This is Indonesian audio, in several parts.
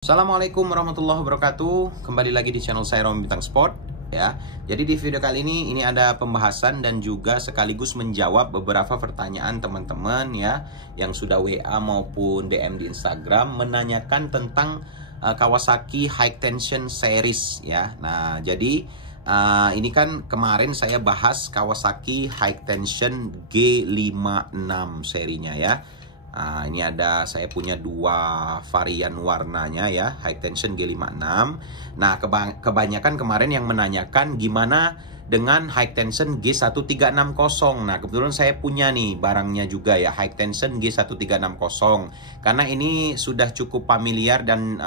Assalamualaikum warahmatullahi wabarakatuh. Kembali lagi di channel saya Romi Bintang Sport ya. Jadi di video kali ini ada pembahasan dan juga sekaligus menjawab beberapa pertanyaan teman-teman ya yang sudah WA maupun DM di Instagram menanyakan tentang Kawasaki High Tension Series ya. Nah, jadi ini kan kemarin saya bahas Kawasaki High Tension G56 serinya ya. Ini saya punya dua varian warnanya ya, High Tension G56. Nah, kebanyakan kemarin yang menanyakan gimana dengan High Tension G1360. Nah, kebetulan saya punya nih barangnya juga ya, High Tension G1360. Karena ini sudah cukup familiar dan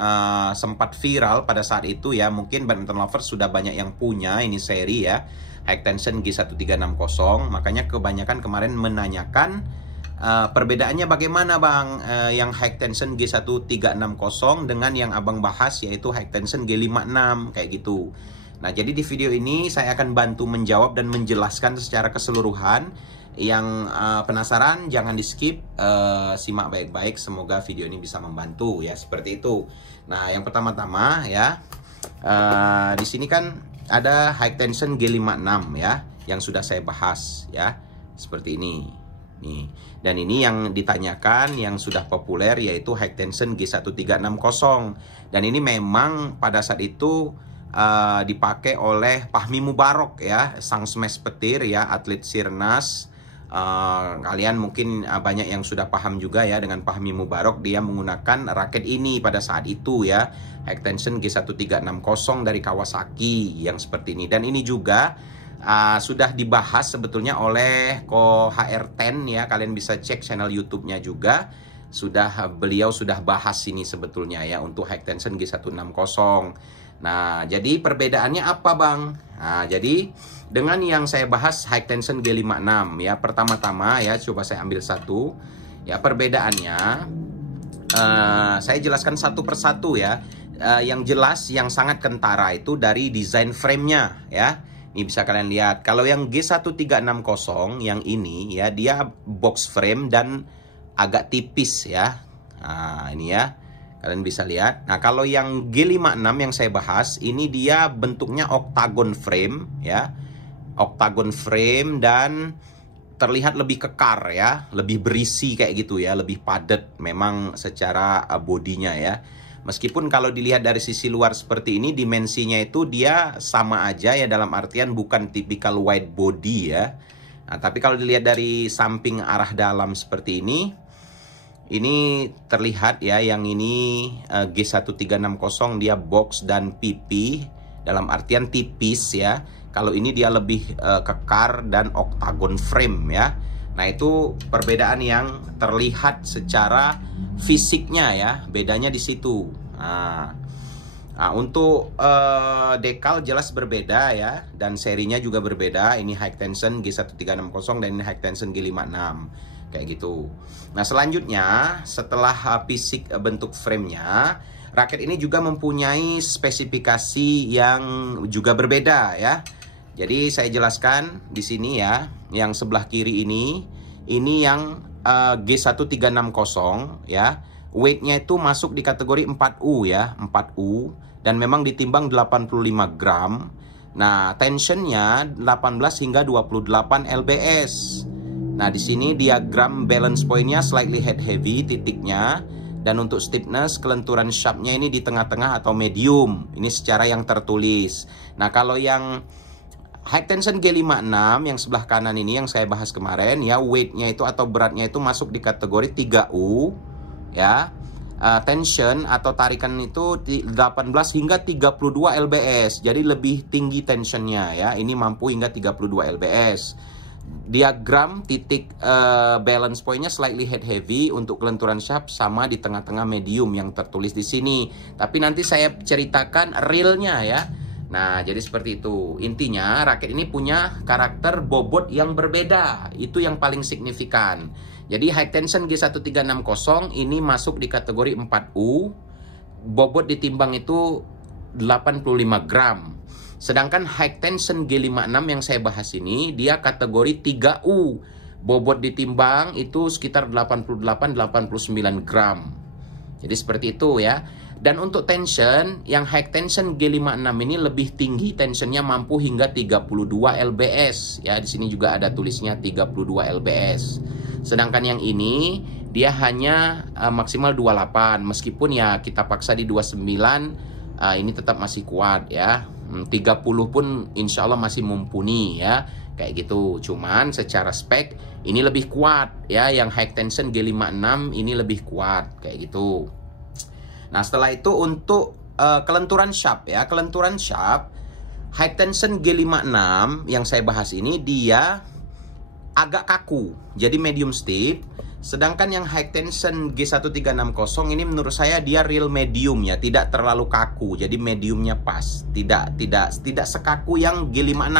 sempat viral pada saat itu ya. Mungkin badminton lovers sudah banyak yang punya ini seri ya, High Tension G1360. Makanya kebanyakan kemarin menanyakan perbedaannya bagaimana bang, yang High Tension G1360 dengan yang abang bahas yaitu High Tension G56 kayak gitu. Nah, jadi di video ini saya akan bantu menjawab dan menjelaskan secara keseluruhan. Yang penasaran jangan di skip, simak baik-baik, semoga video ini bisa membantu ya, seperti itu. Nah, yang pertama-tama ya, di sini kan ada High Tension G56 ya yang sudah saya bahas ya, seperti ini. Nih. Dan ini yang ditanyakan yang sudah populer yaitu High Tension G1360. Dan ini memang pada saat itu dipakai oleh Fahmi Mubarok ya, sang smash petir ya, atlet Sirnas. Kalian mungkin banyak yang sudah paham juga ya dengan Fahmi Mubarok, dia menggunakan raket ini pada saat itu ya, High Tension G1360 dari Kawasaki yang seperti ini. Dan ini juga sudah dibahas sebetulnya oleh Ko HR10 ya, kalian bisa cek channel YouTube-nya juga. Beliau sudah bahas ini sebetulnya ya untuk High Tension G160. Nah, jadi perbedaannya apa bang? Nah, jadi dengan yang saya bahas High Tension G56 ya, pertama-tama ya, coba saya ambil satu ya perbedaannya. Saya jelaskan satu persatu ya. Yang jelas yang sangat kentara itu dari desain frame-nya ya. Ini bisa kalian lihat. Kalau yang G1360 yang ini ya, dia box frame dan agak tipis ya. Nah, ini ya. Kalian bisa lihat. Nah, kalau yang G56 yang saya bahas, ini dia bentuknya octagon frame ya. Octagon frame dan terlihat lebih kekar ya, lebih berisi kayak gitu ya, lebih padat memang secara bodinya ya. Meskipun kalau dilihat dari sisi luar seperti ini, dimensinya itu dia sama aja ya, dalam artian bukan tipikal wide body ya. Nah, tapi kalau dilihat dari samping arah dalam seperti ini terlihat ya, yang ini G1360 dia box dan pipi, dalam artian tipis ya. Kalau ini dia lebih kekar dan octagon frame ya. Nah, itu perbedaan yang terlihat secara fisiknya ya, bedanya di situ. Nah, untuk dekal jelas berbeda ya, dan serinya juga berbeda. Ini High Tension G1360 dan ini High Tension G56 kayak gitu. Nah, selanjutnya setelah fisik bentuk framenya, raket ini juga mempunyai spesifikasi yang juga berbeda ya. Jadi saya jelaskan di sini ya, yang sebelah kiri ini yang G1360 ya, weightnya itu masuk di kategori 4U ya, 4U, dan memang ditimbang 85 gram. Nah, tensionnya 18 hingga 28 lbs. Nah, di sini diagram balance pointnya slightly head heavy titiknya, dan untuk stiffness kelenturan shaftnya ini di tengah-tengah atau medium. Ini secara yang tertulis. Nah, kalau yang High Tension G56 yang sebelah kanan ini yang saya bahas kemarin ya, weightnya itu atau beratnya itu masuk di kategori 3U ya. Tension atau tarikan itu 18 hingga 32 lbs. Jadi lebih tinggi tensionnya ya. Ini mampu hingga 32 lbs. Diagram titik balance pointnya slightly head heavy, untuk kelenturan shaft sama di tengah-tengah medium yang tertulis di sini. Tapi nanti saya ceritakan realnya ya. Nah, jadi seperti itu. Intinya raket ini punya karakter bobot yang berbeda. Itu yang paling signifikan. Jadi High Tension G1360 ini masuk di kategori 4U. Bobot ditimbang itu 85 gram. Sedangkan High Tension G56 yang saya bahas ini, dia kategori 3U. Bobot ditimbang itu sekitar 88-89 gram. Jadi seperti itu ya. Dan untuk tension, yang high tension G56 ini lebih tinggi, tensionnya mampu hingga 32 lbs. Ya, di sini juga ada tulisnya 32 lbs. Sedangkan yang ini dia hanya maksimal 28, meskipun ya kita paksa di 29, ini tetap masih kuat ya. 30 pun insya Allah masih mumpuni ya, kayak gitu. Cuman secara spek ini lebih kuat ya, yang high tension G56 ini lebih kuat kayak gitu. Nah, setelah itu untuk kelenturan shaft ya, kelenturan shaft high tension G56 yang saya bahas ini dia agak kaku, jadi medium stiff. Sedangkan yang high tension G1360 ini menurut saya dia real medium ya, tidak terlalu kaku, jadi mediumnya pas, tidak sekaku yang G56.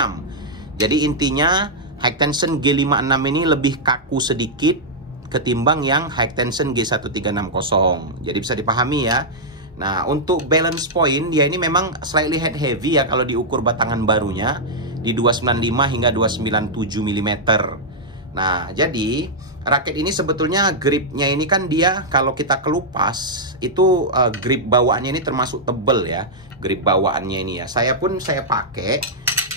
Jadi intinya high tension G56 ini lebih kaku sedikit ketimbang yang high tension G1360. Jadi bisa dipahami ya. Nah, untuk balance point dia ini memang slightly head heavy ya kalau diukur batangan barunya di 295 hingga 297 mm. Nah, jadi raket ini sebetulnya gripnya ini kan dia kalau kita kelupas itu grip bawaannya ini termasuk tebel ya. Grip bawaannya ini ya. Saya pakai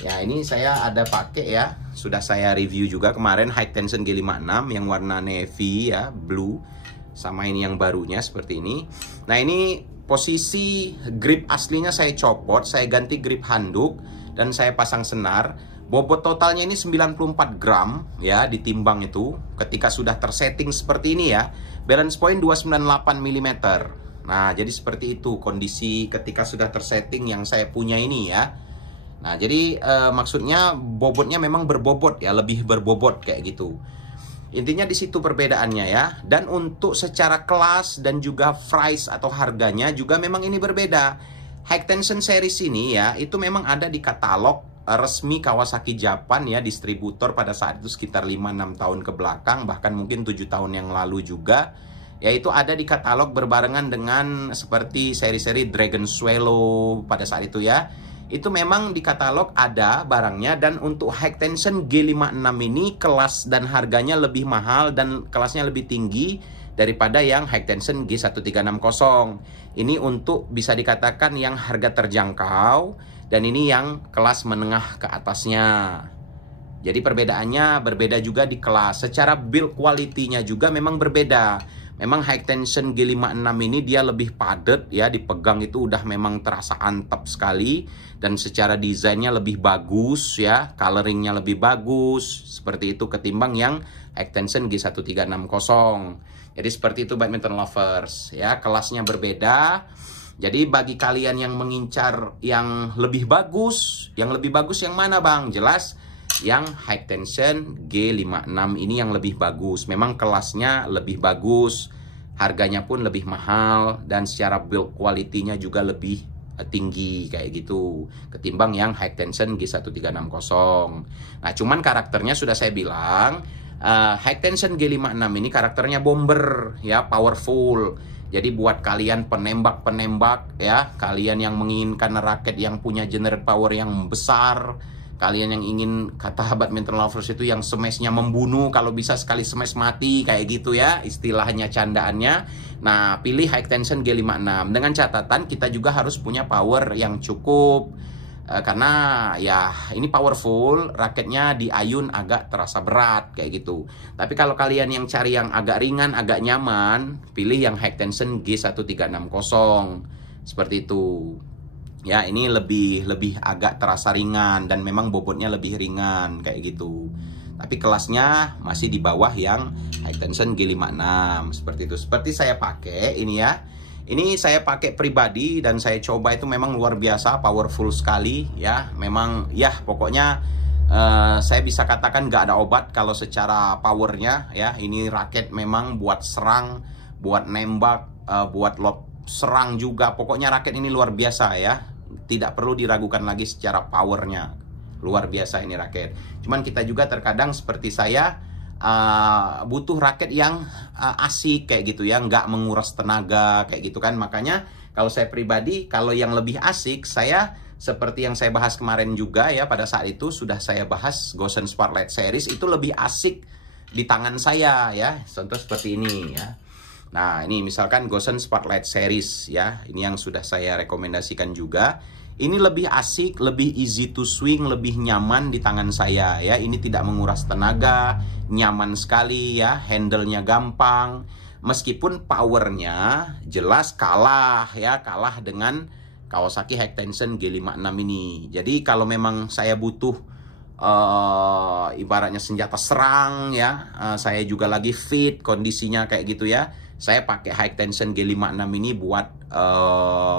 ya, ini saya ada pakai ya. Sudah saya review juga kemarin high tension G56 yang warna navy ya, blue. Sama ini yang barunya seperti ini. Nah, ini posisi grip aslinya saya copot, saya ganti grip handuk dan saya pasang senar. Bobot totalnya ini 94 gram ya, ditimbang itu. Ketika sudah tersetting seperti ini ya, balance point 298 mm. Nah, jadi seperti itu kondisi ketika sudah tersetting yang saya punya ini ya. Nah, jadi maksudnya bobotnya memang berbobot ya, lebih berbobot kayak gitu. Intinya di situ perbedaannya ya. Dan untuk secara kelas dan juga price atau harganya juga memang ini berbeda. High tension series ini ya, itu memang ada di katalog resmi Kawasaki Japan ya, distributor pada saat itu sekitar 5-6 tahun ke belakang, bahkan mungkin 7 tahun yang lalu juga. Yaitu ada di katalog berbarengan dengan seperti seri-seri Dragon Swallow pada saat itu ya. Itu memang di katalog ada barangnya. Dan untuk high tension G56 ini kelas dan harganya lebih mahal dan kelasnya lebih tinggi daripada yang high tension G1360. Ini untuk bisa dikatakan yang harga terjangkau dan ini yang kelas menengah ke atasnya. Jadi perbedaannya berbeda juga di kelas. Secara build quality-nya juga memang berbeda. Memang high tension G56 ini dia lebih padat ya, dipegang itu udah memang terasa antep sekali. Dan secara desainnya lebih bagus ya, coloringnya lebih bagus. Seperti itu ketimbang yang high tension G1360. Jadi seperti itu badminton lovers ya, kelasnya berbeda. Jadi bagi kalian yang mengincar yang lebih bagus yang mana bang? Jelas yang high tension G56 ini yang lebih bagus. Memang kelasnya lebih bagus, harganya pun lebih mahal, dan secara build quality-nya juga lebih tinggi kayak gitu ketimbang yang high tension G1360. Nah, cuman karakternya sudah saya bilang, high tension G56 ini karakternya bomber ya, powerful. Jadi buat kalian penembak-penembak ya, kalian yang menginginkan raket yang punya generate power yang besar, kalian yang ingin, kata badminton lovers itu, yang smashnya membunuh, kalau bisa sekali smash mati kayak gitu ya, istilahnya candaannya. Nah, pilih high tension G56 dengan catatan kita juga harus punya power yang cukup, karena ya ini powerful, raketnya di ayun agak terasa berat kayak gitu. Tapi kalau kalian yang cari yang agak ringan, agak nyaman, pilih yang high tension G1360 seperti itu. Ya, ini lebih agak terasa ringan dan memang bobotnya lebih ringan kayak gitu. Tapi kelasnya masih di bawah yang high tension G56 seperti itu. Seperti saya pakai ini ya. Ini saya pakai pribadi dan saya coba, itu memang luar biasa, powerful sekali ya. Memang ya pokoknya saya bisa katakan nggak ada obat kalau secara powernya ya. Ini raket memang buat serang, buat nembak, buat lob serang juga. Pokoknya raket ini luar biasa ya. Tidak perlu diragukan lagi secara powernya. Luar biasa ini raket. Cuman kita juga terkadang seperti saya butuh raket yang asik kayak gitu ya, nggak menguras tenaga kayak gitu kan. Makanya kalau saya pribadi, kalau yang lebih asik, saya seperti yang saya bahas kemarin juga ya, pada saat itu sudah saya bahas Gosen Spotlight Series, itu lebih asik di tangan saya ya. Contoh seperti ini ya. Nah, ini misalkan Gosen Spotlight Series ya. Ini yang sudah saya rekomendasikan juga. Ini lebih asik, lebih easy to swing, lebih nyaman di tangan saya ya. Ini tidak menguras tenaga, nyaman sekali ya, handle-nya gampang. Meskipun powernya jelas kalah ya, kalah dengan Kawasaki High Tension G56 ini. Jadi kalau memang saya butuh ibaratnya senjata serang ya, saya juga lagi fit kondisinya kayak gitu ya, saya pakai High Tension G56 ini buat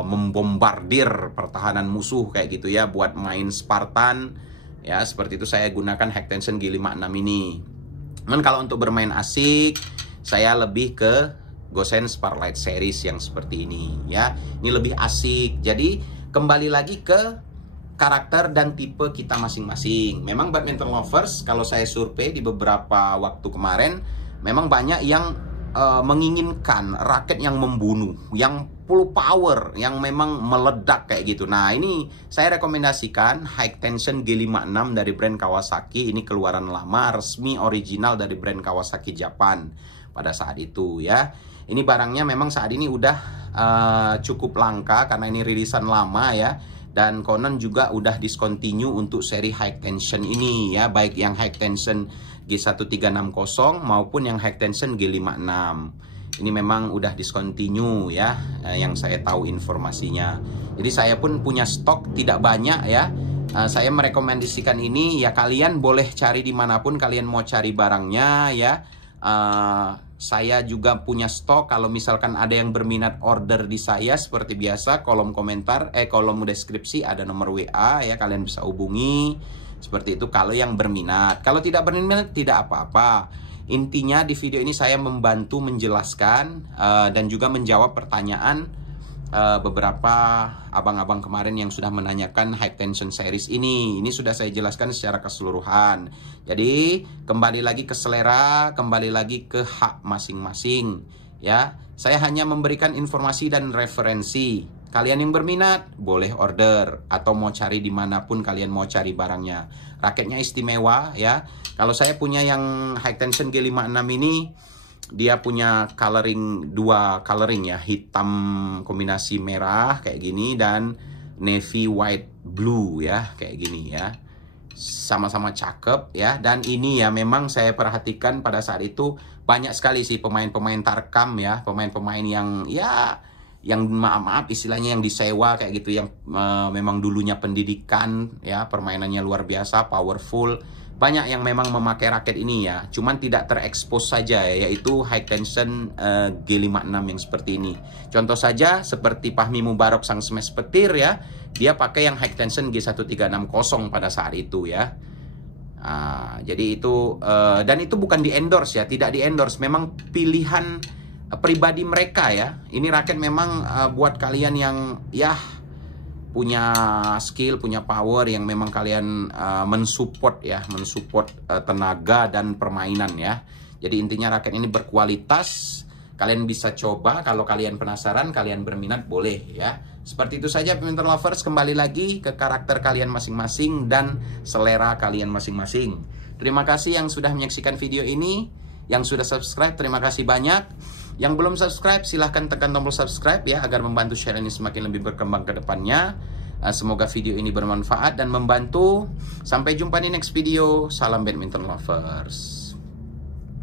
membombardir pertahanan musuh kayak gitu ya, buat main Spartan ya, seperti itu saya gunakan High Tension G56 ini. Cuman kalau untuk bermain asik, saya lebih ke Gosen Spotlight Series yang seperti ini ya. Ini lebih asik. Jadi kembali lagi ke karakter dan tipe kita masing-masing. Memang badminton lovers, kalau saya survei di beberapa waktu kemarin, memang banyak yang menginginkan raket yang membunuh, yang full power, yang memang meledak kayak gitu. Nah, ini saya rekomendasikan High Tension G56 dari brand Kawasaki. Ini keluaran lama, resmi original dari brand Kawasaki Japan pada saat itu ya. Ini barangnya memang saat ini udah cukup langka karena ini rilisan lama ya. Dan konon juga udah discontinue untuk seri High Tension ini ya, baik yang High Tension G1360 maupun yang High Tension G56. Ini memang udah discontinue ya, yang saya tahu informasinya. Jadi saya pun punya stok tidak banyak ya. Saya merekomendasikan ini ya, kalian boleh cari dimanapun kalian mau cari barangnya ya. Saya juga punya stok. Kalau misalkan ada yang berminat order di saya, seperti biasa kolom komentar, kolom deskripsi ada nomor WA ya, kalian bisa hubungi seperti itu kalau yang berminat. Kalau tidak berminat tidak apa-apa. Intinya di video ini saya membantu menjelaskan dan juga menjawab pertanyaan beberapa abang-abang kemarin yang sudah menanyakan High Tension Series ini. Ini sudah saya jelaskan secara keseluruhan. Jadi kembali lagi ke selera, kembali lagi ke hak masing-masing ya. Saya hanya memberikan informasi dan referensi. Kalian yang berminat boleh order atau mau cari dimanapun kalian mau cari barangnya. Raketnya istimewa ya. Kalau saya punya yang High Tension G56 ini, dia punya coloring, dua coloring ya, hitam kombinasi merah kayak gini dan navy white blue ya, kayak gini ya. Sama-sama cakep ya. Dan ini ya memang saya perhatikan pada saat itu banyak sekali sih pemain-pemain Tarkam ya, pemain-pemain yang ya, yang maaf istilahnya yang disewa kayak gitu, yang memang dulunya pendidikan ya, permainannya luar biasa, powerful. Banyak yang memang memakai raket ini ya, cuman tidak terekspos saja ya, yaitu High Tension G56 yang seperti ini. Contoh saja seperti Fahmi Mubarok sang smash petir ya, dia pakai yang High Tension G1360 pada saat itu ya. Jadi itu dan itu bukan di endorse ya, tidak di endorse, memang pilihan pribadi mereka ya. Ini raket memang buat kalian yang ya punya skill, punya power, yang memang kalian mensupport ya, mensupport tenaga dan permainan ya. Jadi intinya raket ini berkualitas, kalian bisa coba. Kalau kalian penasaran, kalian berminat, boleh ya. Seperti itu saja badminton lovers, kembali lagi ke karakter kalian masing-masing dan selera kalian masing-masing. Terima kasih yang sudah menyaksikan video ini. Yang sudah subscribe, terima kasih banyak. Yang belum subscribe, silahkan tekan tombol subscribe ya, agar membantu channel ini semakin lebih berkembang ke depannya. Semoga video ini bermanfaat dan membantu. Sampai jumpa di next video. Salam badminton lovers.